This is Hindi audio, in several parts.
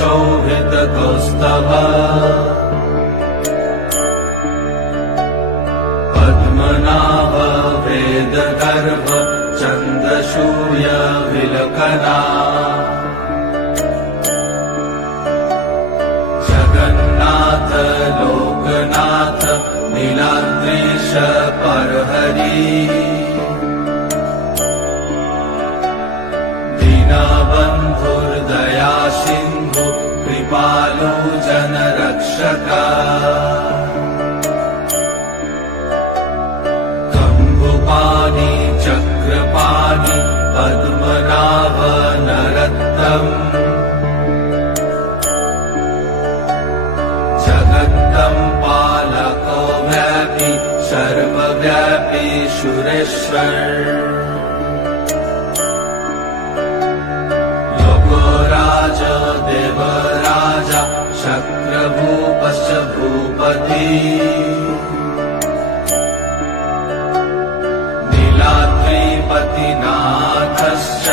शोभितकौस्तभः पद्मनाभ वेदगर्भ चन्द्रसूर्य विलकना जगन्नाथ लोकनाथ नीलाद्रीश परहरि दीनबन्धुर्दया सिन्धु कृपालु जनरक्षका कंभुपाणि चक्रपाणि पद्मनाभ नरत्तम् जगत्तं पालको व्यापी सर्वव्यापी सुरेश्वर लोकोराज देवराज शक्रभूपश्च भूपति नीलाद्रिपतिनाथश्च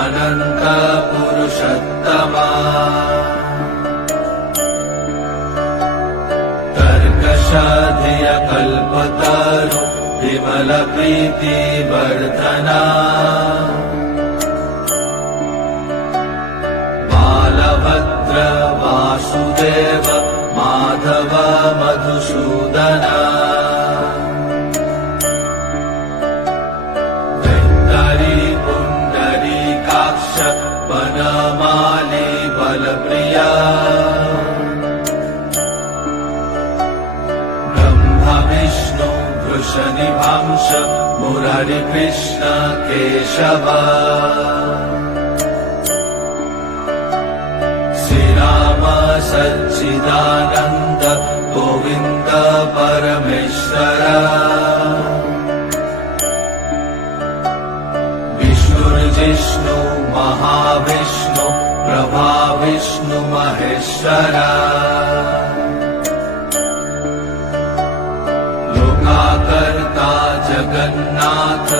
अनन्त पुरुषोत्तमा तर्कशधिय कल्पतरु विमल प्रीति वर्धना बालभद्र वासुदेव माधव मधुसूदना वैतरी पुण्डरीकाक्ष वनमाली बलप्रिया विष्णु वृषनिभांश मुरारी कृष्ण केशव श्रीराम सच्चिदानन्द गोविन्द परमेश्वर विष्णुर्जिष्णु महाविष्णु प्रभा विष्णु महेश्वर कर्ता जगन्नाथ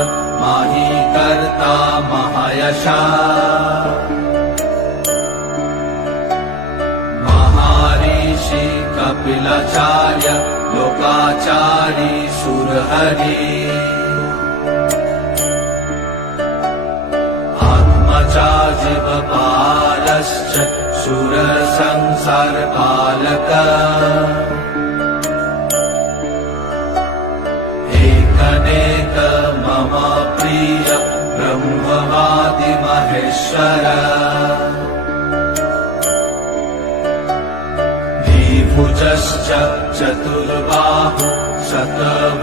माही कर्ता महायशा महर्षि कपिलाचार्य लोकाचारी सुरहरि आत्मजा जीवपालश्च सुरसंसारपालक अनेक मम प्रिय ब्रह्मवादि महेश्वर द्विभुजश्च चतुर्बाहु शतबाहु